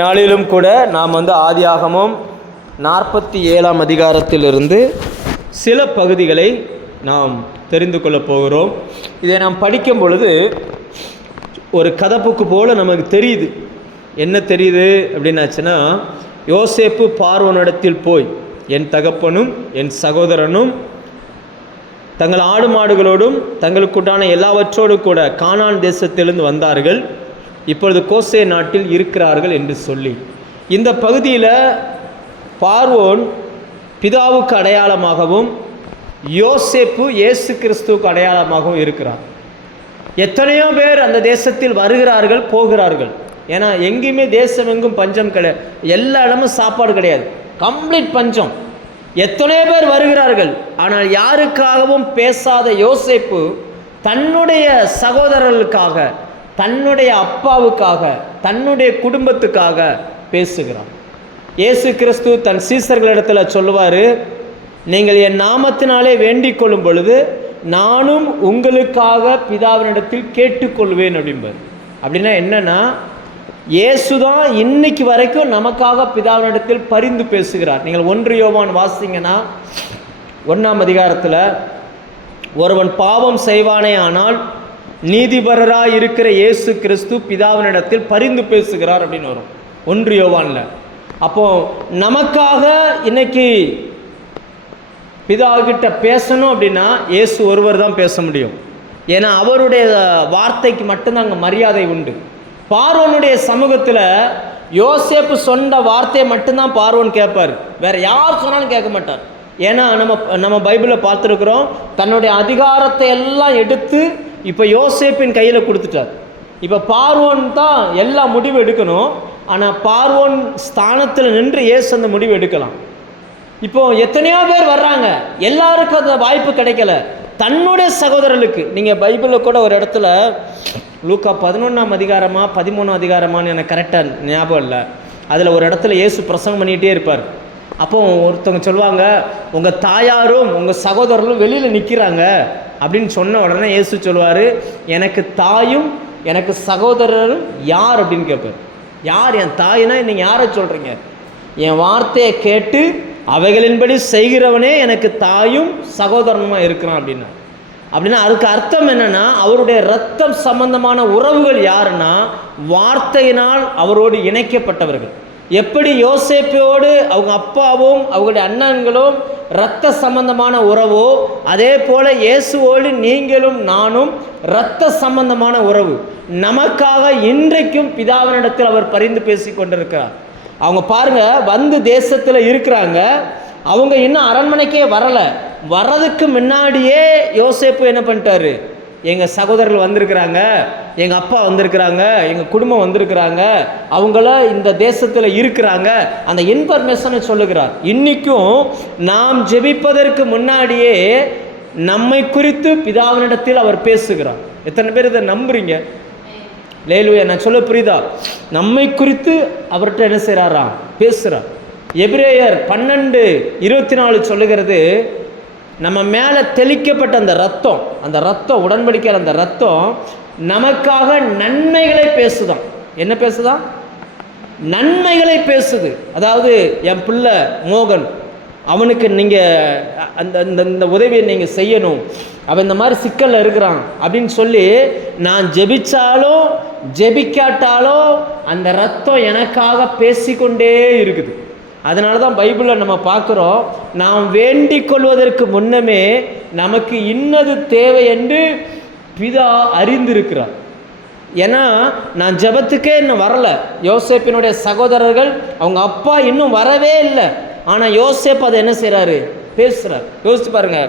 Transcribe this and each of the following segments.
நாளிலும் கூட நாம் ஆதியாகமம் 47ஆம் அதிகாரத்திலிருந்து சில பகுதிகளை நாம் தெரிந்து கொள்ளப் போகிறோம். இதை நாம் படிக்கும் பொழுது ஒரு கதப்புக்கு போல நமக்கு தெரியுது. என்ன தெரியுது அப்படின்னாச்சுன்னா, யோசேப்பு பார்வோனிடத்தில் போய், என் தகப்பனும் என் சகோதரனும் தங்கள் ஆடு மாடுகளோடும் தங்களுக்குண்டான எல்லாவற்றோடு கூட கானான் தேசத்திலிருந்து வந்தார்கள், இப்பொழுது கோசே நாட்டில் இருக்கிறார்கள் என்று சொல்லி, இந்த பகுதியில் பார்வோன் பிதாவுக்கு அடையாளமாகவும் யோசேப்பு இயேசு கிறிஸ்துவுக்கு அடையாளமாகவும் இருக்கிறார். எத்தனையோ பேர் அந்த தேசத்தில் வருகிறார்கள், போகிறார்கள். ஏன்னா எங்கேயுமே தேசம் எங்கும் பஞ்சம் கிடையாது, எல்லா இடமும் சாப்பாடு கிடையாது, கம்ப்ளீட் பஞ்சம். எத்தனையோ பேர் வருகிறார்கள். ஆனால் யாருக்காகவும் பேசாத யோசேப்பு தன்னுடைய சகோதரர்களுக்காக, தன்னுடைய அப்பாவுக்காக, தன்னுடைய குடும்பத்துக்காக பேசுகிறார். இயேசு கிறிஸ்து தன் சீசர்களிடத்தில் சொல்லுவார், நீங்கள் என் நாமத்தினாலே வேண்டிக் கொள்ளும் பொழுது நானும் உங்களுக்காக பிதாவினிடத்தில் கேட்டுக்கொள்வேன் அப்படிம்பார். அப்படின்னா என்னன்னா, இயேசு தான் இன்னைக்கு வரைக்கும் நமக்காக பிதாவினிடத்தில் பரிந்து பேசுகிறார். நீங்கள் 1 யோவான் வாசிங்கன்னா 1ஆம் அதிகாரத்தில், ஒருவன் பாவம் செய்வானே ஆனால் நீதிபரராக இருக்கிற இயேசு கிறிஸ்து பிதாவினிடத்தில் பரிந்து பேசுகிறார் அப்படின்னு வரும் 1 யோவான்ல. அப்போ நமக்காக இன்னைக்கு பிதாவிட்ட பேசணும் அப்படின்னா இயேசு ஒருவர் தான் பேச முடியும். ஏன்னா அவருடைய வார்த்தைக்கு மட்டும்தான் அங்கே மரியாதை உண்டு. பார்வோனுடைய சமூகத்தில் யோசேப்பு சொன்ன வார்த்தையை மட்டும்தான் பார்வோன் கேட்பார், வேற யார் சொன்னாலும் கேட்க மாட்டார். ஏன்னா நம்ம பைபிளில் பார்த்துருக்குறோம், தன்னுடைய அதிகாரத்தை எல்லாம் எடுத்து இப்போ யோசேப்பின் கையில் கொடுத்துட்டார். இப்போ பார்வோன் தான் எல்லா முடிவு எடுக்கணும். ஆனால் பார்வோன் ஸ்தானத்தில் நின்று இயேசு அந்த முடிவு எடுக்கலாம். இப்போ எத்தனையோ பேர் வர்றாங்க, எல்லாருக்கும் அந்த வாய்ப்பு கிடைக்கல. தன்னுடைய சகோதரர்களுக்கு, நீங்கள் பைபிளில் கூட ஒரு இடத்துல லூக்கா 11ஆம் அதிகாரமா 13ஆம் அதிகாரமானு எனக்கு கரெக்டாக ஞாபகம் இல்லை, அதில் ஒரு இடத்துல இயேசு பிரசங்கம் பண்ணிகிட்டே இருப்பார். அப்போ ஒருத்தவங்க சொல்லுவாங்க, உங்கள் தாயாரும் உங்கள் சகோதரர்களும் வெளியில் நிற்கிறாங்க அப்படின்னு சொன்ன உடனே இயேசு சொல்லுவார், எனக்கு தாயும் எனக்கு சகோதரரும் யார் அப்படின்னு கேட்பார். யார் என் தாயினா நீங்கள் யாரை சொல்கிறீங்க? என் வார்த்தையை கேட்டு அவைகளின்படி செய்கிறவனே எனக்கு தாயும் சகோதரனுமா இருக்கிறான் அப்படின்னா. அப்படின்னா அதுக்கு அர்த்தம் என்னன்னா, அவருடைய இரத்தம் சம்பந்தமான உறவுகள் யாருன்னா வார்த்தையினால் அவரோடு இணைக்கப்பட்டவர்கள். எப்படி யோசேப்போடு அவங்க அப்பாவும் அவங்களுடைய அண்ணன்களும் இரத்த சம்பந்தமான உறவோ, அதே போல இயேசுவோடு நீங்களும் நானும் இரத்த சம்பந்தமான உறவு. நமக்காக இன்றைக்கும் பிதாவினிடத்தில் அவர் பரிந்து பேசி கொண்டிருக்கிறார். அவங்க பாருங்க, வந்து தேசத்தில் இருக்கிறாங்க, அவங்க இன்னும் அரண்மனைக்கே வரலை. வர்றதுக்கு முன்னாடியே யோசேப்பு என்ன பண்ணிட்டாரு, எங்கள் சகோதரர்கள் வந்திருக்கிறாங்க, எங்கள் அப்பா வந்திருக்கிறாங்க, எங்கள் குடும்பம் வந்திருக்கிறாங்க, அவங்கள இந்த தேசத்தில் இருக்கிறாங்க, அந்த இன்ஃபர்மேஷனை சொல்லுகிறார். இன்றைக்கும் நாம் ஜெபிப்பதற்கு முன்னாடியே நம்மை குறித்து பிதாவினிடத்தில் அவர் பேசுகிறார். எத்தனை பேர் இதை நம்புறீங்க? லேலுயா, நான் சொல்ல புரியுதா? நம்மை குறித்து அவர்கிட்ட என்ன செய்கிறாரா, பேசுகிறார். எபிரேயர் 12:24 சொல்லுகிறது, நம்ம மேலே தெளிக்கப்பட்ட அந்த ரத்தம் உடன்படிக்கிற அந்த ரத்தம் நமக்காக நன்மைகளை பேசுதான். என்ன பேசுதான்? நன்மைகளை பேசுது. அதாவது என் பிள்ளை மோகன், அவனுக்கு நீங்கள் அந்த உதவியை நீங்கள் செய்யணும், அவன் இந்த மாதிரி சிக்கலில் இருக்கிறான் அப்படின்னு சொல்லி நான் ஜெபிச்சாலோ ஜெபிக்காட்டாலோ அந்த ரத்தம் எனக்காக பேசிக்கொண்டே இருக்குது. அதனால தான் பைபிளில் நம்ம பார்க்குறோம், நாம் வேண்டிக் கொள்வதற்கு முன்னமே நமக்கு இன்னது தேவை என்று பிதா அறிந்திருக்கிறார். ஏன்னா நான் ஜெபத்துக்கே இன்னும் வரல. யோசேப்பினுடைய சகோதரர்கள் அவங்க அப்பா இன்னும் வரவே இல்லை. ஆனால் யோசேப் அதை என்ன செய்கிறாரு, பேசுகிறார். யோசிச்சு பாருங்க,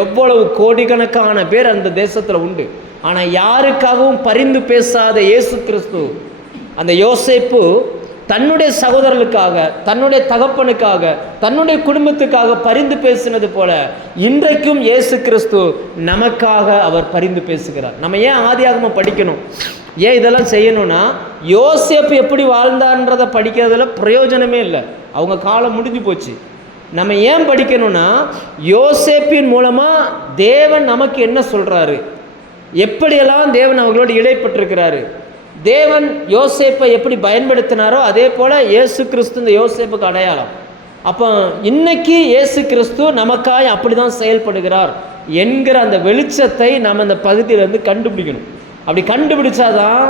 எவ்வளவு கோடிக்கணக்கான பேர் அந்த தேசத்தில் உண்டு. ஆனால் யாருக்காகவும் பரிந்து பேசாத இயேசு கிறிஸ்து, அந்த யோசேப்பு தன்னுடைய சகோதரர்களுக்காக, தன்னுடைய தகப்பனுக்காக, தன்னுடைய குடும்பத்துக்காக பரிந்து பேசினது போல இன்றைக்கும் இயேசு கிறிஸ்து நமக்காக அவர் பரிந்து பேசுகிறார். நம்ம ஏன் ஆதியாகமம் படிக்கணும், ஏன் இதெல்லாம் செய்யணும்னா, யோசேப்பு எப்படி வாழ்ந்தான்றதை படிக்கிறதுல பிரயோஜனமே இல்லை, அவங்க காலம் முடிஞ்சு போச்சு. நம்ம ஏன் படிக்கணும்னா, யோசேப்பின் மூலமாக தேவன் நமக்கு என்ன சொல்கிறாரு, எப்படியெல்லாம் தேவன் அவர்களோடு இடைப்பட்டிருக்கிறாரு, தேவன் யோசேப்பை எப்படி பயன்படுத்தினாரோ அதே போல் இயேசு கிறிஸ்து இந்த யோசேப்புக்கு அடையாளம். அப்போ இன்னைக்கு இயேசு கிறிஸ்து நமக்காய் அப்படி தான் செயல்படுகிறார் என்கிற அந்த வெளிச்சத்தை நம்ம இந்த பகுதியிலேருந்து கண்டுபிடிக்கணும். அப்படி கண்டுபிடிச்சாதான்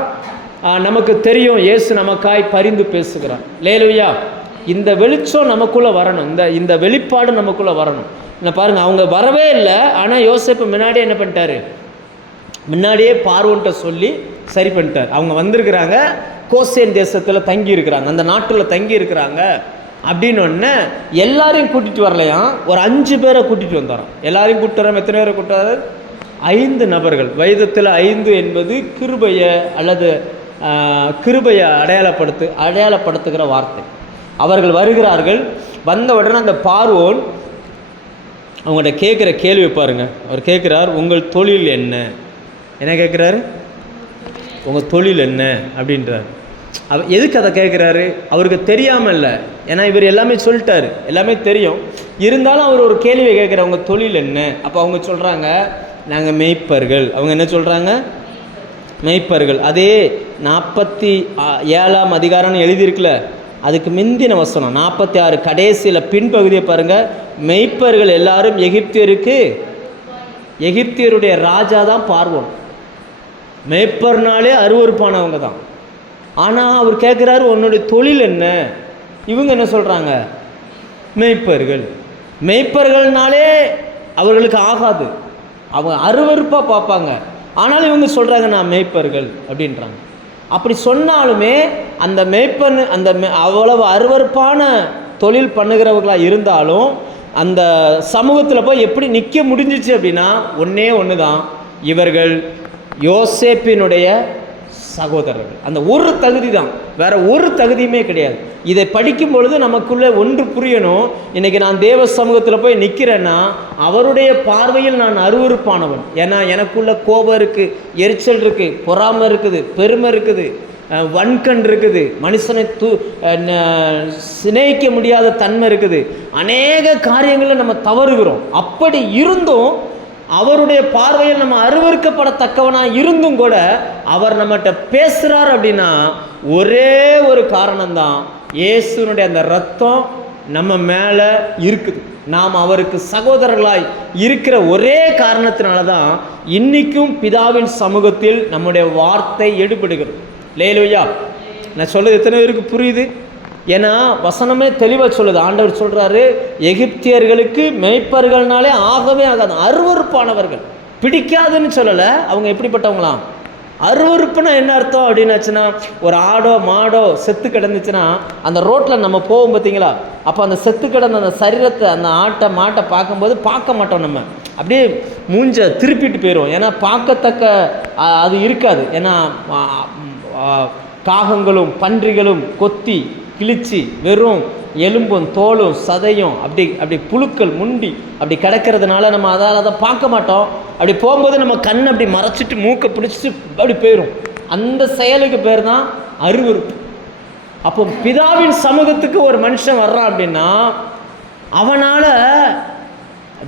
நமக்கு தெரியும் இயேசு நமக்காய் பரிந்து பேசுகிறார். லேலுயா, இந்த வெளிச்சம் நமக்குள்ளே வரணும், இந்த வெளிப்பாடு நமக்குள்ளே வரணும். என்ன பாருங்கள், அவங்க வரவே இல்லை. ஆனால் யோசேப்பு முன்னாடியே என்ன பண்ணிட்டாரு, முன்னாடியே பார்வோன்ட்ட சொல்லி சரி பண்ணிட்டார். அவங்க வந்திருக்கிறாங்க, கோசேன் தேசத்தில் தங்கி இருக்கிறாங்க, அந்த நாட்டில் தங்கி இருக்கிறாங்க அப்படின்னு ஒன்று எல்லாரையும் கூட்டிகிட்டு வரலையாம், ஒரு 5 பேரை கூட்டிகிட்டு வந்தாராம். எல்லாரையும் கூப்பிட்டு வரோம். எத்தனை பேரை கூப்பிட்டாரு? 5 நபர்கள். வேதத்தில் 5 என்பது கிருபையை அல்லது கிருபையை அடையாளப்படுத்துகிற வார்த்தை. அவர்கள் வருகிறார்கள். வந்த உடனே அந்த பார்வோன் அவங்கள்ட்ட கேட்குற கேள்வி பாருங்க. அவர் கேட்குறார், உங்கள் தொழில் என்ன? என்ன கேட்குறாரு? உங்கள் தொழில் என்ன அப்படின்றார். எதுக்கு அதை கேட்குறாரு? அவருக்கு தெரியாமல் இல்லை, ஏன்னா இவர் எல்லாமே சொல்லிட்டாரு, எல்லாமே தெரியும். இருந்தாலும் அவர் ஒரு கேள்வியை கேட்குற, உங்கள் தொழில் என்ன? அப்போ அவங்க சொல்கிறாங்க, நாங்கள் மேய்ப்பர்கள். அவங்க என்ன சொல்கிறாங்க? மேய்ப்பர்கள். அதே 47ஆம் அதிகாரம்னு எழுதியிருக்குல்ல, அதுக்கு முந்தின வசனம் 46 கடைசியில் பின்பகுதியை பாருங்கள். மெய்ப்பர்கள் எல்லாரும் எகிப்தியருடைய ராஜா தான் பார்வோன். மெய்ப்பர்னாலே அருவருப்பானவங்க தான். ஆனால் அவர் கேட்குறாரு, உன்னுடைய தொழில் என்ன? இவங்க என்ன சொல்கிறாங்க? மெய்ப்பர்கள். மெய்ப்பர்கள்னாலே அவர்களுக்கு ஆகாது, அவங்க அருவருப்பாக பார்ப்பாங்க. ஆனாலும் இவங்க சொல்கிறாங்க, நான் மெய்ப்பர்கள் அப்படின்றாங்க. அப்படி சொன்னாலுமே அந்த மேய்ப்பன் அவ்வளவு அருவருப்பான தொழில் பண்ணுகிறவர்களாக இருந்தாலும் அந்த சமூகத்தில் போய் எப்படி நிற்க முடிஞ்சிச்சு அப்படின்னா ஒன்று தான், இவர்கள் யோசேப்பினுடைய சகோதரர்கள். அந்த ஒரு தகுதி தான், வேற ஒரு தகுதியுமே கிடையாது. இதை படிக்கும் பொழுது நமக்குள்ளே ஒன்று புரியணும். இன்றைக்கி நான் தேவ சமூகத்தில் போய் நிற்கிறேன்னா அவருடைய பார்வையில் நான் அருவருப்பானவன். ஏன்னா எனக்குள்ள கோபம் இருக்குது, எரிச்சல் இருக்குது, பொறாமை இருக்குது, பெருமை இருக்குது, வன்கண் இருக்குது, மனுஷனை சிநேகிக்க முடியாத தன்மை இருக்குது, அநேக காரியங்களில் நம்ம தவறுகிறோம். அப்படி இருந்தும் அவருடைய பார்வையில் நம்ம அருவருக்கப்படத்தக்கவனாக இருந்தும் கூட அவர் நம்மகிட்ட பேசுகிறார் அப்படின்னா ஒரே ஒரு காரணம்தான், இயேசுனுடைய அந்த ரத்தம் நம்ம மேலே இருக்குது. நாம் அவருக்கு சகோதரர்களாய் இருக்கிற ஒரே காரணத்தினால தான் இன்றைக்கும் பிதாவின் சமூகத்தில் நம்முடைய வார்த்தை எடுபடுகிறது. லேலுயா, நான் சொல்கிறது எத்தனை பேருக்கு புரியுது? ஏன்னா வசனமே தெளிவாக சொல்லுது. ஆண்டவர் சொல்கிறாரு, எகிப்தியர்களுக்கு மேய்ப்பர்கள்னாலே ஆகவே ஆகாது, அருவருப்பானவர்கள். பிடிக்காதுன்னு சொல்லலை, அவங்க எப்படிப்பட்டவங்களாம்? அருவருப்புனா என்ன அர்த்தம் அப்படின்னாச்சுன்னா, ஒரு ஆடோ மாடோ செத்து கிடந்துச்சுன்னா அந்த ரோட்டில் நம்ம போவோம் பார்த்தீங்களா, அப்போ அந்த செத்து கிடந்த அந்த சரீரத்தை, அந்த மாட்டை பார்க்கும்போது பார்க்க மாட்டோம், நம்ம அப்படியே மூஞ்ச திருப்பிட்டு போயிடுவோம். ஏன்னா பார்க்கத்தக்க அது இருக்காது. ஏன்னா காகங்களும் பன்றிகளும் கொத்தி கிழிச்சி வெறும் எலும்பும் தோலும் சதையும் அப்படி புழுக்கள் முண்டி அப்படி கிடக்கிறதுனால நம்ம அதை பார்க்க மாட்டோம். அப்படி போகும்போது நம்ம கண் அப்படி மறைச்சிட்டு மூக்கை பிடிச்சிட்டு அப்படி போயிடும். அந்த செயலுக்கு பேர் தான் அருவருப்பு. அப்போ பிதாவின் சமூகத்துக்கு ஒரு மனுஷன் வர்றான் அப்படின்னா அவனால்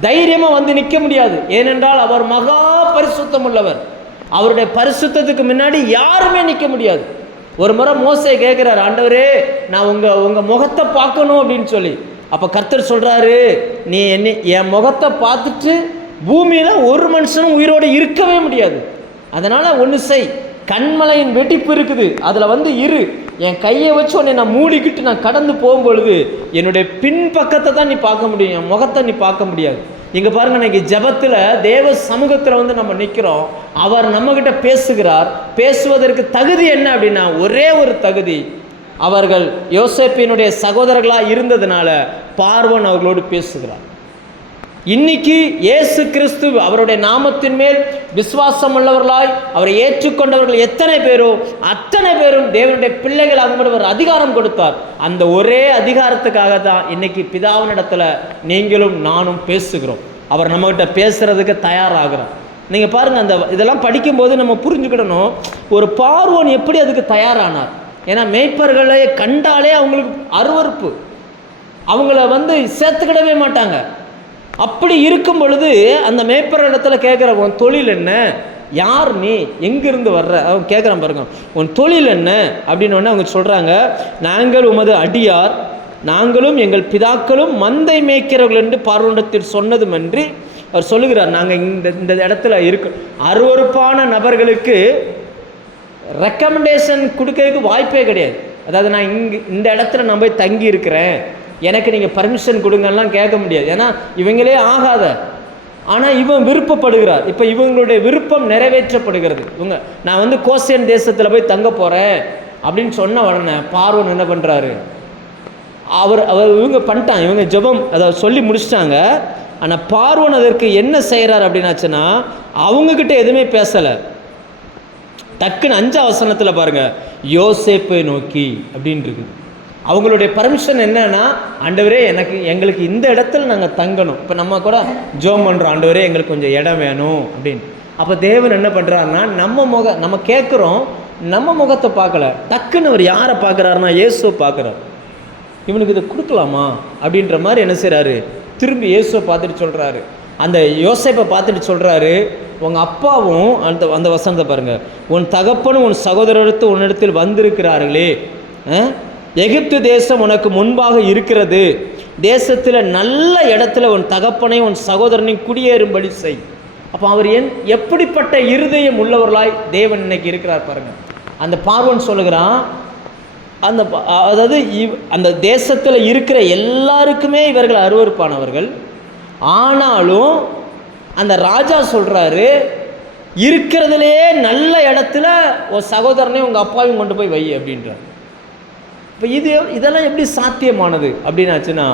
தைரியமாக வந்து நிற்க முடியாது. ஏனென்றால் அவர் மகா பரிசுத்தம் உள்ளவர். அவருடைய பரிசுத்தத்துக்கு முன்னாடி யாருமே நிற்க முடியாது. ஒரு முறை மோசே கேட்குறாரு, ஆண்டவரே நான் உங்கள் முகத்தை பார்க்கணும் அப்படின்னு சொல்லி. அப்போ கர்த்தர் சொல்கிறாரு, நீ என் முகத்தை பார்த்துட்டு பூமியில் ஒரு மனுஷனும் உயிரோடு இருக்கவே முடியாது. அதனால் ஒன்று செய், கண்மலையின் வெடிப்பு இருக்குது, அதில் வந்து இரு, என் கையை வச்சு உன்னை நான் மூடிக்கிட்டு நான் கடந்து போகும்பொழுது என்னுடைய பின்பக்கத்தை தான் நீ பார்க்க முடியும், என் முகத்தை நீ பார்க்க முடியாது. இங்கே பாருங்க, இன்னைக்கு ஜெபத்தில் தேவ சமூகத்தில் வந்து நம்ம நிற்கிறோம். அவர் நம்மகிட்ட பேசுகிறார். பேசுவதற்கு தகுதி என்ன அப்படின்னா ஒரே ஒரு தகுதி, அவர்கள் யோசேப்பினுடைய சகோதரர்களாக இருந்ததுனால பார்வோன் அவர்களோடு பேசுகிறார். இன்னைக்கு இயேசு கிறிஸ்து அவருடைய நாமத்தின் மேல் விசுவாசம் உள்ளவர்களாய் அவரை ஏற்றுக்கொண்டவர்கள் எத்தனை பேரோ அத்தனை பேரும் தேவனுடைய பிள்ளைகளாக ஒரு அதிகாரம் கொடுத்தார். அந்த ஒரே அதிகாரத்துக்காக தான் இன்னைக்கு பிதாவினிடத்தில் நீங்களும் நானும் பேசுகிறோம். அவர் நம்மகிட்ட பேசுறதுக்கு தயாராகிறார். நீங்கள் பாருங்கள், அந்த இதெல்லாம் படிக்கும்போது நம்ம புரிஞ்சுக்கிடணும், ஒரு பார்வோன் எப்படி அதுக்கு தயாரானார். ஏன்னா மேய்ப்பர்களை கண்டாலே அவங்களுக்கு அருவருப்பு, அவங்கள வந்து சேர்த்துக்கிடவே மாட்டாங்க. அப்படி இருக்கும் பொழுது அந்த மேய்ப்பர் இடத்துல கேட்குற, உன் தொழில் என்ன? யார் நீ, எங்கிருந்து வர்ற? அவங்க கேட்குறான் பாருங்க, உன் தொழில் என்ன அப்படின்னு ஒன்று அவங்க சொல்கிறாங்க, நாங்கள் உமது அடியார், நாங்களும் எங்கள் பிதாக்களும் மந்தை மேய்க்கிறவர்கள் என்று பார்வோனிடத்தில் சொன்னதுமன்றி. அவர் சொல்லுகிறார், நாங்கள் இந்த இடத்துல இருக்க அருவருப்பான நபர்களுக்கு ரெக்கமெண்டேஷன் கொடுக்கறதுக்கு வாய்ப்பே கிடையாது. அதாவது நான் இந்த இடத்துல நான் போய் தங்கி இருக்கிறேன், எனக்கு நீங்கள் பர்மிஷன் கொடுங்கலாம் கேட்க முடியாது. ஏன்னா இவங்களே ஆகாத. ஆனால் இவன் விருப்பப்படுகிறார். இப்போ இவங்களுடைய விருப்பம் நிறைவேற்றப்படுகிறது. நான் வந்து கோசேன் தேசத்தில் போய் தங்க போகிறேன் அப்படின்னு சொன்ன உடனே பார்வோன் என்ன பண்ணுறாரு, அவர் இவங்க பண்ணிட்டாங்க, இவங்க ஜெபம் அதை சொல்லி முடிச்சிட்டாங்க. ஆனால் பார்வோன் அதற்கு என்ன செய்கிறார் அப்படின்னாச்சுன்னா, அவங்கக்கிட்ட எதுவுமே பேசலை. டக்குன்னு 5ஆம் வசனத்தில் பாருங்கள், யோசேப்பை நோக்கி அப்படின்னு இருக்குது. அவங்களுடைய பர்மிஷன் என்னன்னா, ஆண்டவரே எங்களுக்கு இந்த இடத்துல நாங்கள் தங்கணும். இப்போ நம்ம கூட ஜோம் பண்ணுறோம், ஆண்டவரே எங்களுக்கு கொஞ்சம் இடம் வேணும் அப்படின்னு. அப்போ தேவன் என்ன பண்ணுறாருன்னா, நம்ம கேட்குறோம், நம்ம முகத்தை பார்க்கல, டக்குன்னு அவர் யாரை பார்க்குறாருன்னா இயேசுவை பார்க்குறாரு. இவனுக்கு இதை கொடுக்கலாமா அப்படின்ற மாதிரி என்ன செய்கிறாரு, திரும்பி இயேசுவை பார்த்துட்டு சொல்கிறாரு, அந்த யோசேப்பை பார்த்துட்டு சொல்கிறாரு, உங்கள் அப்பாவும் அந்த வசனத்தை பாருங்கள், உன் தகப்பனும் உன் சகோதரத்து உன்னிடத்தில் வந்திருக்கிறார்களே, எகிப்து தேசம் உனக்கு முன்பாக இருக்கிறது, தேசத்தில் நல்ல இடத்துல உன் தகப்பனையும் உன் சகோதரனையும் குடியேறும்படி செய். அப்போ அவர் எப்படிப்பட்ட இருதயம் உள்ளவர்களாய் தேவன் இன்னைக்கு இருக்கிறார் பாருங்கள். அந்த பார்வோன் சொல்லுகிறான், அதாவது அந்த தேசத்தில் இருக்கிற எல்லாருக்குமே இவர்கள் அருவருப்பானவர்கள். ஆனாலும் அந்த ராஜா சொல்கிறாரு, இருக்கிறதுலே நல்ல இடத்துல ஒரு சகோதரனையும் உங்கள் அப்பாவையும் கொண்டு போய் வை அப்படின்றார். இப்போ இதெல்லாம் எப்படி சாத்தியமானது அப்படின்னாச்சுன்னா,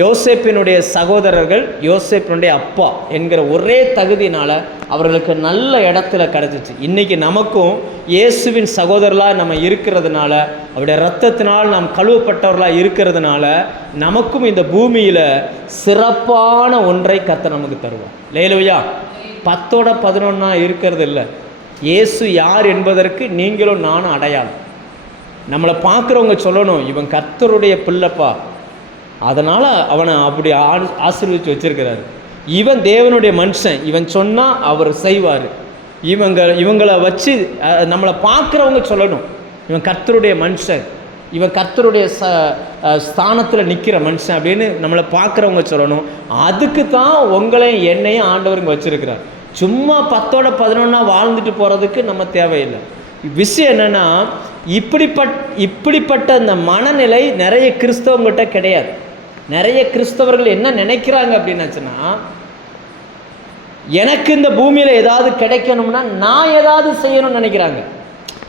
யோசேப்பினுடைய சகோதரர்கள், யோசேப்பினுடைய அப்பா என்கிற ஒரே தகுதியினால் அவர்களுக்கு நல்ல இடத்துல கிடச்சிச்சு. இன்றைக்கி நமக்கும் இயேசுவின் சகோதரர்களாக நம்ம இருக்கிறதுனால, அவருடைய இரத்தத்தினால் நாம் கழுவப்பட்டவர்களாக இருக்கிறதுனால, நமக்கும் இந்த பூமியில் சிறப்பான ஒன்றை கர்த்தர் நமக்கு தருவார். லேலுயா 10-11 இருக்கிறது இல்லை. இயேசு யார் என்பதற்கு நீங்களும் நானும் அடையாளம். நம்மளை பார்க்குறவங்க சொல்லணும், இவன் கர்த்தருடைய பிள்ளைப்பா, அதனால் அவனை அப்படி ஆசீர்வதித்து வச்சிருக்கிறாரு, இவன் தேவனுடைய மனுஷன், இவன் சொன்னால் அவர் செய்வார். இவங்களை வச்சு நம்மளை பார்க்குறவங்க சொல்லணும், இவன் கர்த்தருடைய மனுஷன், இவன் கர்த்தருடைய ஸ்தானத்தில் நிற்கிற மனுஷன் அப்படின்னு நம்மளை பார்க்குறவங்க சொல்லணும். அதுக்கு தான் உங்களையும் என்னையும் ஆண்டவருங்க வச்சுருக்கிறார். சும்மா 10-11 வாழ்ந்துட்டு போகிறதுக்கு நம்ம தேவையில்லை. விஷயம் என்னென்னா, இப்படிப்பட்ட இந்த மனநிலை நிறைய கிறிஸ்தவங்கிட்ட கிடையாது. நிறைய கிறிஸ்தவர்கள் என்ன நினைக்கிறாங்க அப்படின்னாச்சுன்னா, எனக்கு இந்த பூமியில் ஏதாவது கிடைக்கணும்னா நான் ஏதாவது செய்யணும்னு நினைக்கிறாங்க.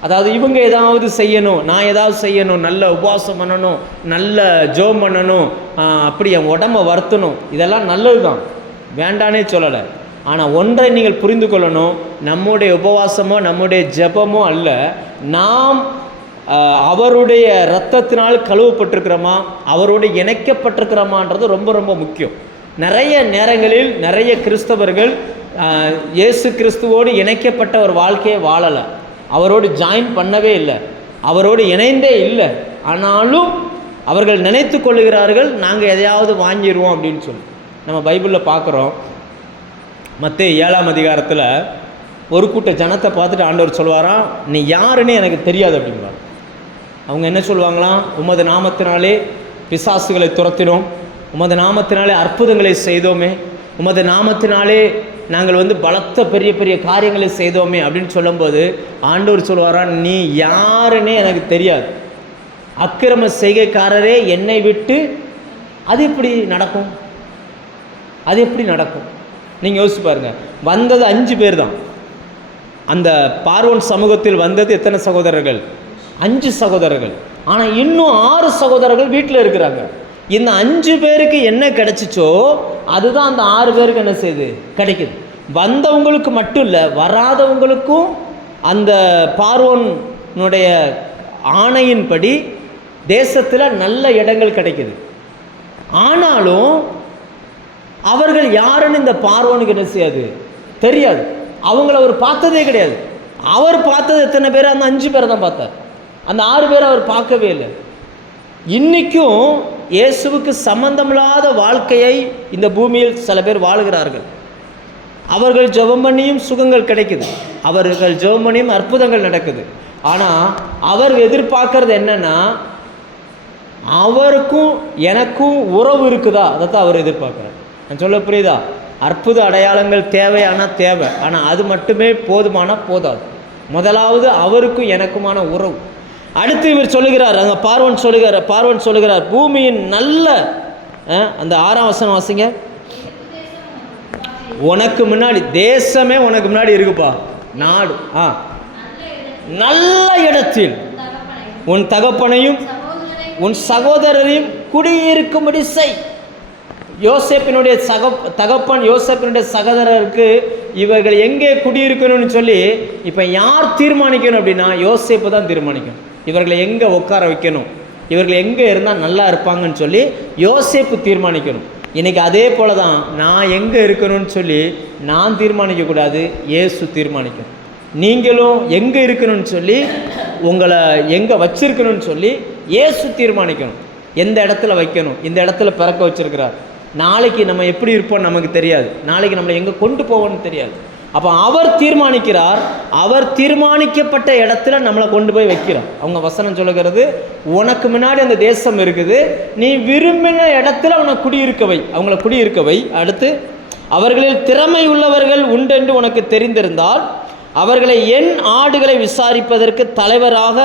அதாவது இவங்க ஏதாவது செய்யணும், நான் ஏதாவது செய்யணும், நல்ல உபவாசம் பண்ணணும், நல்ல ஜோம் பண்ணணும், அப்படி என் உடம்பை வருத்தணும், இதெல்லாம் நல்லது தான், வேண்டானே சொல்லலை. ஆனால் ஒன்றை நீங்கள் புரிந்து கொள்ளணும், நம்முடைய உபவாசமோ நம்முடைய ஜெபமோ அல்ல, நாம் அவருடைய இரத்தத்தினால் கழுவப்பட்டிருக்கிறோமா, அவரோடு இணைக்கப்பட்டிருக்கிறோமான்றது ரொம்ப ரொம்ப முக்கியம். நிறைய நேரங்களில் நிறைய கிறிஸ்தவர்கள் இயேசு கிறிஸ்துவோடு இணைக்கப்பட்ட ஒரு வாழ்க்கையை வாழலை, அவரோடு ஜாயின் பண்ணவே இல்லை, அவரோடு இணைந்தே இல்லை. ஆனாலும் அவர்கள் நினைத்து கொள்ளுகிறார்கள், நாங்கள் எதையாவது வாங்கிடுவோம் அப்படின்னு சொல்லி. நம்ம பைபிளில் பார்க்குறோம், மத்தேயு 7ஆம் அதிகாரத்தில் ஒரு கூட்ட ஜனத்தை பார்த்துட்டு ஆண்டவர் சொல்வாராம், நீ யாருன்னு எனக்கு தெரியாது அப்படிங்கிறார். அவங்க என்ன சொல்லுவாங்களாம், உமது நாமத்தினாலே பிசாசுகளை துரத்தினோம், உமது நாமத்தினாலே அற்புதங்களை செய்தோமே, உமது நாமத்தினாலே நாங்கள் பலத்த பெரிய பெரிய காரியங்களை செய்தோமே அப்படின்னு சொல்லும்போது ஆண்டவர் சொல்வாராம், நீ யாருன்னே எனக்கு தெரியாது, அக்கிரம செய்கைக்காரரே என்னை விட்டு. அது எப்படி நடக்கும்? அது எப்படி நடக்கும்? நீங்கள் யோசிச்சு பாருங்கள். வந்தது 5 பேர் தான். அந்த பார்வோன் சமூகத்தில் வந்தது எத்தனை சகோதரர்கள்? 5 சகோதரர்கள். ஆனால் இன்னும் 6 சகோதரர்கள் வீட்டில் இருக்கிறாங்க. இந்த 5 பேருக்கு என்ன கிடைச்சிச்சோ அதுதான் அந்த 6 பேருக்கு என்ன செய்யுது, கிடைக்குது. வந்தவங்களுக்கு மட்டும் இல்லை, வராதவங்களுக்கும் அந்த பார்வோனுடைய ஆணையின்படி தேசத்தில் நல்ல இடங்கள் கிடைக்குது. ஆனாலும் அவர்கள் யாருன்னு இந்த பார்வோனுக்கு என்ன செய்யாது, தெரியாது. அவங்கள அவர் பார்த்ததே கிடையாது. அவர் பார்த்தது எத்தனை பேர்? அந்த 5 பேரை தான் பார்த்தார். அந்த 6 பேரை அவர் பார்க்கவே இல்லை. இன்றைக்கும் இயேசுவுக்கு சம்பந்தமில்லாத வாழ்க்கையை இந்த பூமியில் சில பேர் வாழுகிறார்கள். அவர்கள் ஜெபம் பண்ணியும் சுகங்கள் கிடைக்குது, அவர்கள் ஜெபம் பண்ணியும் அற்புதங்கள் நடக்குது. ஆனால் அவர் எதிர்பார்க்கறது என்னன்னா, அவருக்கும் எனக்கும் உறவு இருக்குதா, அதை தான் அவர் எதிர்பார்க்குறார். நான் சொல்ல புரியுதா? அற்புத அடையாளங்கள் தேவையான தேவை, ஆனால் அது மட்டுமே போதுமான போதாது. முதலாவது அவருக்கும் எனக்குமான உறவு. அடுத்து இவர் சொல்லுகிறார், அங்கே பார்வன் சொல்லுகிறார் பூமியின் நல்ல அந்த 6ஆம் வசனம் வாசிங்க. உனக்கு முன்னாடி தேசமே உனக்கு முன்னாடி இருக்குப்பா, நாடு. நல்ல இடத்தில் உன் தகப்பனையும் உன் சகோதரரையும் குடியிருக்கும்படி செய். யோசேப்பினுடைய தகப்பன் யோசேப்பினுடைய சகோதரருக்கு இவர்கள் எங்கே குடியிருக்கணும்னு சொல்லி இப்போ யார் தீர்மானிக்கணும் அப்படின்னா, யோசேப்பு தான் தீர்மானிக்கணும். இவர்களை எங்கே உட்கார வைக்கணும், இவர்கள் எங்கே இருந்தால் நல்லா இருப்பாங்கன்னு சொல்லி யோசேப்பு தீர்மானிக்கணும். இன்றைக்கி அதே போல் தான், நான் எங்கே இருக்கணும்னு சொல்லி நான் தீர்மானிக்கக்கூடாது, இயேசு தீர்மானிக்கணும். நீங்களும் எங்கே இருக்கணும்னு சொல்லி, உங்களை எங்கே வச்சிருக்கணும்னு சொல்லி இயேசு தீர்மானிக்கணும். எந்த இடத்துல வைக்கணும், இந்த இடத்துல பிறக்க வச்சிருக்கிறார். நாளைக்கு நம்ம எப்படி இருப்போம் நமக்கு தெரியாது, நாளைக்கு நம்மளை எங்கே கொண்டு போவோன்னு தெரியாது. அப்போ அவர் தீர்மானிக்கிறார், அவர் தீர்மானிக்கப்பட்ட இடத்துல நம்மளை கொண்டு போய் வைக்கிறார். அவங்க வசனம் சொல்லுகிறது, உனக்கு முன்னாடி அந்த தேசம் இருக்குது, நீ விரும்பின இடத்துல அவனை குடியிருக்க வை, அவங்கள குடியிருக்க வை. அடுத்து, அவர்களில் திறமை உள்ளவர்கள் உண்டென்று உனக்கு தெரிந்திருந்தால் அவர்களை என் ஆடுகளை விசாரிப்பதற்கு தலைவராக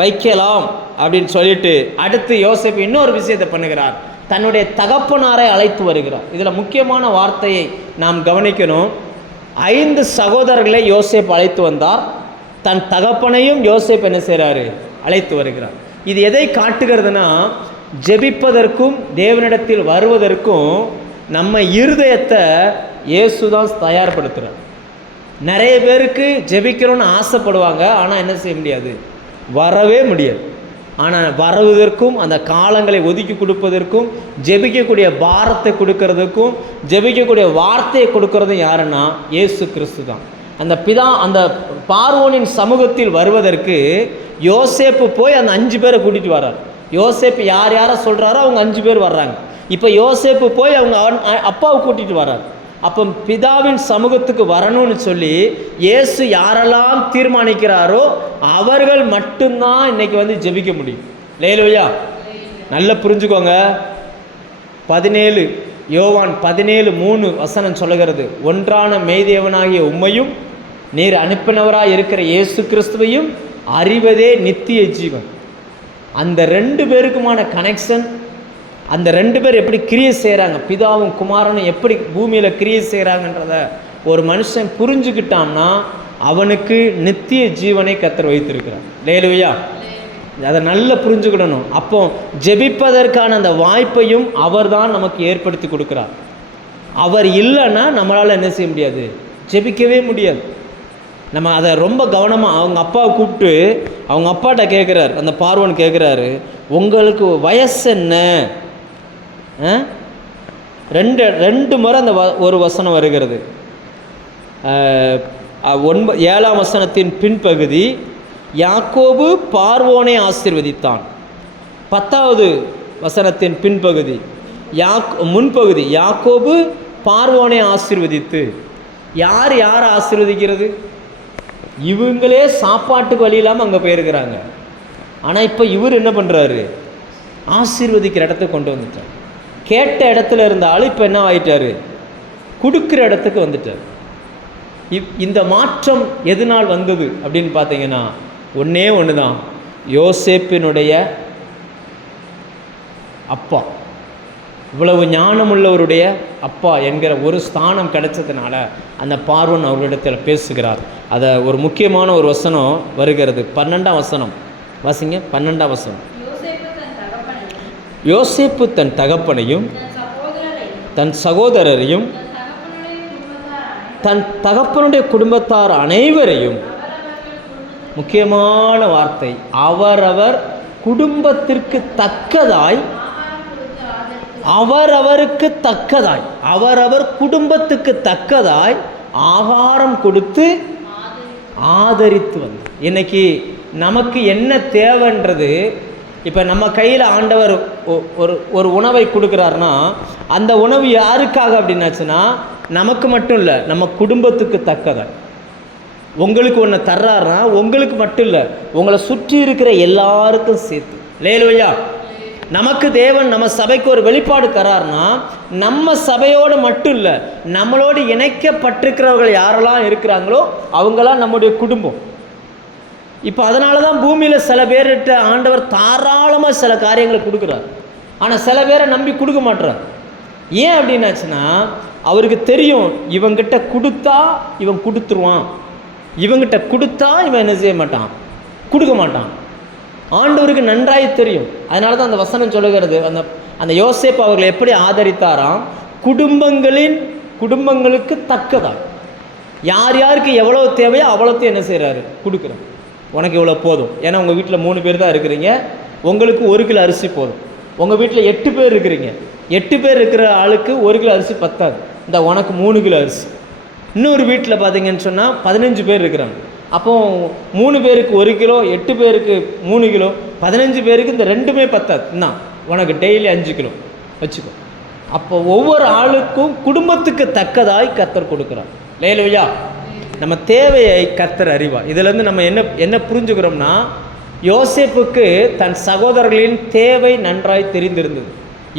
வைக்கலாம் அப்படின்னு சொல்லிட்டு, அடுத்து யோசேப்பு இன்னொரு விஷயத்தை பண்ணுகிறார், தன்னுடைய தகப்பனாரை அழைத்து வருகிறார். இதில் முக்கியமான வார்த்தையை நாம் கவனிக்கணும். 5 சகோதரர்களை யோசேப்பு அழைத்து வந்தார், தன் தகப்பனையும் யோசேப்பு என்ன செய்கிறாரு, அழைத்து வருகிறார். இது எதை காட்டுகிறதுனா, ஜெபிப்பதற்கும் தேவனிடத்தில் வருவதற்கும் நம்ம இருதயத்தை இயேசு தான் தயார்படுத்துகிறார். நிறைய பேருக்கு ஜெபிக்கிறோன்னு ஆசைப்படுவாங்க, ஆனால் என்ன செய்ய முடியாது, வரவே முடியாது. ஆனால் வருவதற்கும் அந்த காலங்களை ஒதுக்கி கொடுப்பதற்கும் ஜெபிக்கக்கூடிய பாரத்தை கொடுக்கறதுக்கும் ஜெபிக்கக்கூடிய வார்த்தையை கொடுக்கறதும் யாருன்னா இயேசு கிறிஸ்து தான். அந்த பார்வோனின் சமூகத்தில் வருவதற்கு யோசேப்பு போய் அந்த 5 பேரை கூட்டிகிட்டு வர்றார். யோசேப்பு யார் யாரை சொல்கிறாரோ அவங்க 5 பேர் வர்றாங்க. இப்போ யோசேப்பு போய் அவங்க அப்பாவை கூட்டிகிட்டு வர்றார். அப்போ பிதாவின் சமூகத்துக்கு வரணும்னு சொல்லி இயேசு யாரெல்லாம் தீர்மானிக்கிறாரோ அவர்கள் மட்டும்தான் இன்னைக்கு வந்து ஜெபிக்க முடியும். லேலூயா, நல்லா புரிஞ்சுக்கோங்க. 17 யோவான் 17:3 வசனம் சொல்லுகிறது, ஒன்றான மெய்தேவனாகிய உம்மையும் நீர் அனுப்பினவராக இருக்கிற இயேசு கிறிஸ்துவையும் அறிவதே நித்திய ஜீவன். அந்த 2 பேருக்குமான கனெக்ஷன், அந்த 2 பேர் எப்படி கிரியை செய்கிறாங்க, பிதாவும் குமாரனும் எப்படி பூமியில் கிரியை செய்கிறாங்கன்றத ஒரு மனுஷன் புரிஞ்சுக்கிட்டான்னா அவனுக்கு நித்திய ஜீவனை கர்த்தர் வைத்திருக்கிறார். லேலூயா, அதை நல்லா புரிஞ்சுக்கிடணும். அப்போ ஜெபிப்பதற்கான அந்த வாய்ப்பையும் அவர் தான் நமக்கு ஏற்படுத்தி கொடுக்குறார். அவர் இல்லைன்னா நம்மளால் என்ன செய்ய முடியாது, ஜெபிக்கவே முடியாது. நம்ம அதை ரொம்ப கவனமாக அவங்க அப்பாவை கூப்பிட்டு அவங்க அப்பாட்ட கேட்குறாரு, அந்த பார்வன் கேட்குறாரு, உங்களுக்கு வயசு என்ன? 2 முறை அந்த ஒரு வசனம் வருகிறது. 7ஆம் வசனத்தின் பின்பகுதி, யாக்கோபு பார்வோனை ஆசீர்வதித்தான். 10வது வசனத்தின் பின்பகுதி முன்பகுதி, யாக்கோபு பார்வோனை ஆசீர்வதித்து. யார் ஆசீர்வதிக்கிறது? இவங்களே சாப்பாட்டுக்கு வழி இல்லாமல் அங்கே போயிருக்கிறாங்க. ஆனால் இப்போ இவர் என்ன பண்ணுறாரு, ஆசீர்வதிக்கிற இடத்துக்கு கொண்டு வந்துட்டார். கேட்ட இடத்துல இருந்தாலும் இப்போ என்ன ஆகிட்டார், கொடுக்குற இடத்துக்கு வந்துட்டார். இந்த மாற்றம் எதனால் வந்தது அப்படின்னு பார்த்தீங்கன்னா, ஒன்றே ஒன்று தான், யோசேப்பினுடைய அப்பா, இவ்வளவு ஞானமுள்ளவருடைய அப்பா என்கிற ஒரு ஸ்தானம் கிடைச்சதுனால அந்த பார்வன் அவர்களிடத்தில் பேசுகிறார். அதை ஒரு முக்கியமான ஒரு வசனம் வருகிறது, 12ஆம் வசனம் வாசிங்க. 12ஆம் வசனம், யோசேப்பு தன் தகப்பனையும் தன் சகோதரரையும் தன் தகப்பனுடைய குடும்பத்தார் அனைவரையும், முக்கியமான வார்த்தை, அவரவர் குடும்பத்திற்கு தக்கதாய், அவரவருக்கு தக்கதாய், அவரவர் குடும்பத்துக்கு தக்கதாய் ஆகாரம் கொடுத்து ஆதரித்து வந்து. இன்னைக்கு நமக்கு என்ன தேவைன்றது, இப்போ நம்ம கையில் ஆண்டவர் ஒரு உணவை கொடுக்குறாருன்னா அந்த உணவு யாருக்காக அப்படின்னாச்சுன்னா நமக்கு மட்டும் இல்லை, நம்ம குடும்பத்துக்கு தக்கதாய். உங்களுக்கு ஒன்று தர்றாருன்னா உங்களுக்கு மட்டும் இல்லை, உங்களை சுற்றி இருக்கிற எல்லாருக்கும் சேர்த்து. அல்லேலூயா. நமக்கு தேவன் நம்ம சபைக்கு ஒரு வெளிப்பாடு தராருன்னா நம்ம சபையோடு மட்டும் இல்லை, நம்மளோடு இணைக்கப்பட்டிருக்கிறவர்கள் யாரெல்லாம் இருக்கிறாங்களோ அவங்களாம் நம்முடைய குடும்பம். இப்போ அதனால தான் பூமியில் சில பேர்கிட்ட ஆண்டவர் தாராளமாக சில காரியங்களை கொடுக்குறார். ஆனால் சில பேரை நம்பி கொடுக்க மாட்டுறார். ஏன் அப்படின்னாச்சுன்னா அவருக்கு தெரியும் இவங்கிட்ட கொடுத்தா இவன் கொடுத்துருவான், இவங்கிட்ட கொடுத்தா இவன் என்ன செய்ய மாட்டான், கொடுக்க மாட்டான். ஆண்டவருக்கு நன்றாய் தெரியும். அதனால தான் அந்த வசனம் சொல்லுகிறது, அந்த யோசேப்பு அவர்களை எப்படி ஆதரித்தாராம், குடும்பங்களுக்கு தக்கதா யார் யாருக்கு எவ்வளோ தேவையோ அவ்வளோத்தையும் என்ன செய்கிறாரு, கொடுக்குறாரு. உனக்கு இவ்வளோ போதும், ஏன்னா உங்கள் வீட்டில் 3 பேர் தான் இருக்கிறீங்க, உங்களுக்கு 1 கிலோ அரிசி போதும். உங்கள் வீட்டில் 8 பேர் இருக்கிறீங்க, 8 பேர் இருக்கிற ஆளுக்கு 1 கிலோ அரிசி பத்தாது, இந்த உனக்கு 3 கிலோ அரிசி. இன்னொரு வீட்டில் பார்த்தீங்கன்னு சொன்னால் 15 பேர் இருக்கிறாங்க, அப்போ 3 பேருக்கு 1 கிலோ, 8 பேருக்கு 3 கிலோ, 15 பேருக்கு இந்த 2மே பத்தாது, என்ன உனக்கு டெய்லி 5 கிலோ வச்சுக்கோ. அப்போ ஒவ்வொரு ஆளுக்கும் குடும்பத்துக்கு தக்கதாய் கர்த்தர் கொடுக்குறார். அல்லேலூயா. நம்ம தேவையை கர்த்தர் அறிவார். இதிலேருந்து நம்ம என்ன புரிஞ்சுக்கிறோம்னா, யோசேப்புக்கு தன் சகோதரர்களின் தேவை நன்றாய் தெரிந்திருந்தது.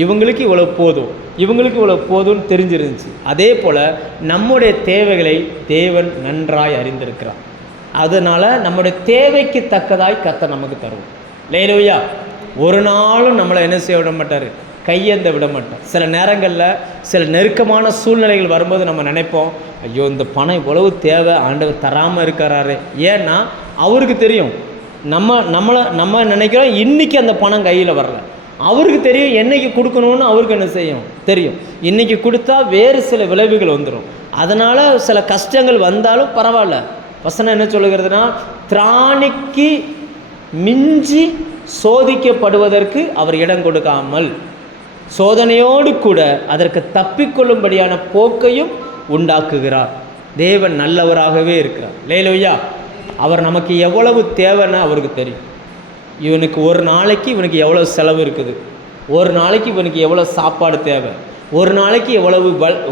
இவங்களுக்கு இவ்வளோ போதும், இவங்களுக்கு இவ்வளோ போதும்னு தெரிஞ்சிருந்துச்சு. அதே போல் நம்முடைய தேவைகளை தேவன் நன்றாய் அறிந்திருக்கிறார். அதனால் நம்முடைய தேவைக்கு தக்கதாய் கர்த்தர் நமக்கு தருவோம். அல்லேலூயா. ஒரு நாளும் நம்மளை என்ன செய்ய விட மாட்டார், கையேந்த விட மாட்டார். சில நேரங்களில் சில நெருக்கமான சூழ்நிலைகள் வரும்போது நம்ம நினைப்போம், ஐயோ இந்த பணம் இவ்வளவு தேவை, ஆண்டவர் தராமல் இருக்கிறாரு. ஏன்னா அவருக்கு தெரியும் நம்ம நினைக்கிறோம் இன்றைக்கி அந்த பணம் கையில் வரல, அவருக்கு தெரியும் என்னைக்கு கொடுக்கணும்னு அவருக்கு என்ன செய்யும் தெரியும். இன்றைக்கி கொடுத்தா வேறு சில விளைவுகள் வந்துடும். அதனால் சில கஷ்டங்கள் வந்தாலும் பரவாயில்ல. வசனம் என்ன சொல்லுகிறதுனா, திராணிக்கு மிஞ்சி சோதிக்கப்படுவதற்கு அவர் இடம் கொடுக்காமல் சோதனையோடு கூட அதற்கு தப்பிக்கொள்ளும்படியான போக்கையும் உண்டாக்குகிறார். தேவன் நல்லவராகவே இருக்கிறார். அல்லேலூயா. அவர் நமக்கு எவ்வளவு தேவைன்னு அவருக்கு தெரியும். இவனுக்கு ஒரு நாளைக்கு இவனுக்கு எவ்வளோ செலவு இருக்குது, ஒரு நாளைக்கு இவனுக்கு எவ்வளோ சாப்பாடு தேவை, ஒரு நாளைக்கு எவ்வளவு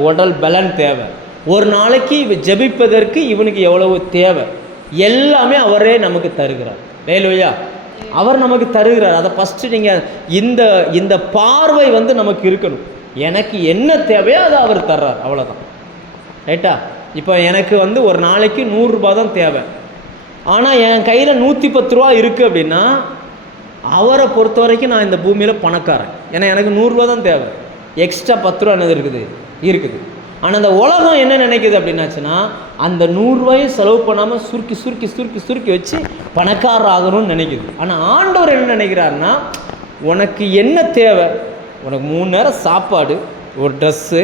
உடல் பலன் தேவை, ஒரு நாளைக்கு ஜெபிப்பதற்கு இவனுக்கு எவ்வளவு தேவை, எல்லாமே அவரே நமக்கு தருகிறார். அல்லேலூயா. அவர் நமக்கு தருகிறார். அதை ஃபஸ்ட்டு நீங்கள் இந்த பார்வை நமக்கு இருக்கணும். எனக்கு என்ன தேவையோ அதை அவர் தர்றார், அவ்வளோதான். ரைட்டா? இப்போ எனக்கு ஒரு நாளைக்கு 100 ரூபா தான் தேவை, ஆனால் என் கையில் 110 ரூபா இருக்குது அப்படின்னா அவரை பொறுத்த வரைக்கும் நான் இந்த பூமியில் பணக்காரன். ஏன்னா எனக்கு 100 ரூபா தான் தேவை, எக்ஸ்ட்ரா 10 ரூபா என்னது இருக்குது. ஆனால் அந்த உலகம் என்ன நினைக்குது அப்படின்னாச்சுன்னா, அந்த 100 ரூபாயும் செலவு பண்ணாமல் சுருக்கி சுருக்கி சுருக்கி சுருக்கி வச்சு பணக்காரர் ஆகணும்னு நினைக்குது. ஆனால் ஆண்டவர் என்ன நினைக்கிறாருன்னா, உனக்கு என்ன தேவை, உனக்கு 3 நேரம் சாப்பாடு, ஒரு ட்ரெஸ்ஸு,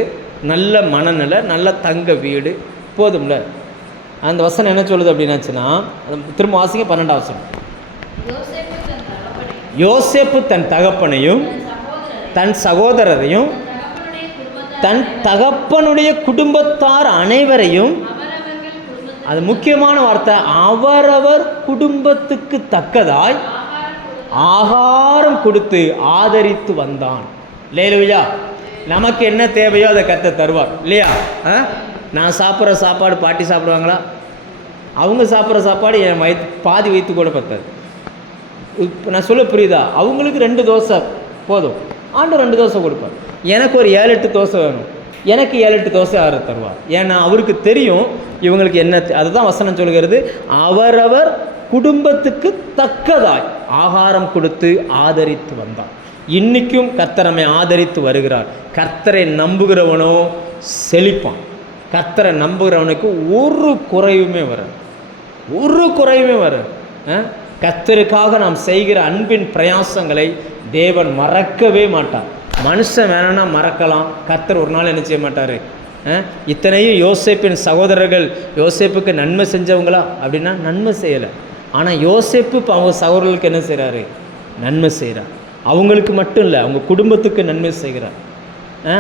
நல்ல மனநிலை, நல்ல தங்க வீடு போதும்ல. அந்த வசனம் என்ன சொல்லுது அப்படின்னாச்சுன்னா, திரும்ப வாசிங்க 12ஆம் வசனம். யோசேப்பு தன் தகப்பனையும் தன் சகோதரரையும் தன் தகப்பனுடைய குடும்பத்தார் அனைவரையும், அது முக்கியமான வார்த்தை, அவரவர் குடும்பத்துக்கு தக்கதாய் ஆகாரம் கொடுத்து ஆதரித்து வந்தான். அல்லேலூயா. நமக்கு என்ன தேவையோ அதை கர்த்தர் தருவார் இல்லையா? நான் சாப்பிட்ற சாப்பாடு பாட்டி சாப்பிடுவாங்களா? அவங்க சாப்பிட்ற சாப்பாடு என் பாதி வயிற்று கூட பத்தாது. இப்போ நான் சொல்ல புரியுதா? அவங்களுக்கு 2 தோசை போதும், ஆண்டு 2 தோசை கொடுப்பார். எனக்கு ஒரு 7-8 தோசை வேணும், எனக்கு 7-8 தோசை அவர் தருவார். ஏன்னா அவருக்கு தெரியும் இவங்களுக்கு என்ன. அதுதான் வசனம் சொல்கிறது, அவரவர் குடும்பத்துக்கு தக்கதாய் ஆகாரம் கொடுத்து ஆதரித்து வந்தார். இன்றைக்கும் கர்த்தர் நம்மை ஆதரித்து வருகிறார். கர்த்தரை நம்புகிறவனோ செழிப்பான். கர்த்தரை நம்புகிறவனுக்கு ஒரு குறையுமே வர. கர்த்தருக்காக நாம் செய்கிற அன்பின் பிரயாசங்களை தேவன் மறக்கவே மாட்டார். மனுஷன் வேணும்னா மறக்கலாம், கர்த்தர் ஒரு நாள் என்ன செய்ய மாட்டார். இத்தனையும் யோசேப்பின் சகோதரர்கள் யோசேப்புக்கு நன்மை செஞ்சவங்களா அப்படின்னா நன்மை செய்யலை. ஆனால் யோசேப்பு இப்போ அவங்க சகோதரர்களுக்கு என்ன செய்கிறாரு, நன்மை செய்கிறார். அவங்களுக்கு மட்டும் இல்லை, அவங்க குடும்பத்துக்கு நன்மை செய்கிறார்,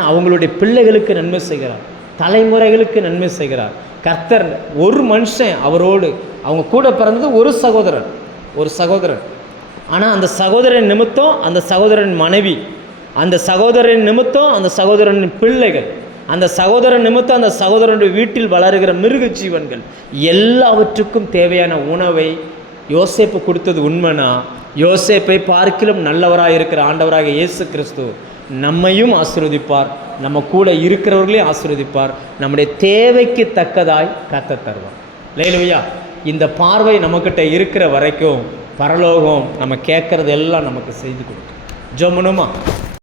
அவங்களுடைய பிள்ளைகளுக்கு நன்மை செய்கிறார், தலைமுறைகளுக்கு நன்மை செய்கிறார். கர்த்தர் ஒரு மனுஷன் அவரோடு, அவங்க கூட பிறந்தது ஒரு சகோதரன். ஆனால் அந்த சகோதரன் நிமித்தம் அந்த சகோதரன் மனைவி, அந்த சகோதரன் நிமித்தம் அந்த சகோதரனின் பிள்ளைகள், அந்த சகோதரன் நிமித்தம் அந்த சகோதரனுடைய வீட்டில் வளருகிற மிருக ஜீவன்கள் எல்லாவற்றுக்கும் தேவையான உணவை யோசேப்பு கொடுத்தது உண்மைனா, யோசேப்பை பார்க்கிலும் நல்லவராக இருக்கிற ஆண்டவராக இயேசு கிறிஸ்து நம்மையும் ஆசீர்வதிப்பார், நம்ம கூட இருக்கிறவர்களையும் ஆசீர்வதிப்பார், நம்முடைய தேவைக்கு தக்கதாய் கத்த தருவார். அல்லேலூயா. இந்த பார்வை நம்மக்கிட்ட இருக்கிற வரைக்கும் பரலோகம் நம்ம கேட்குறது எல்லாம் நமக்கு செய்து கொடுக்கும். ஜெபம் பண்ணுமா?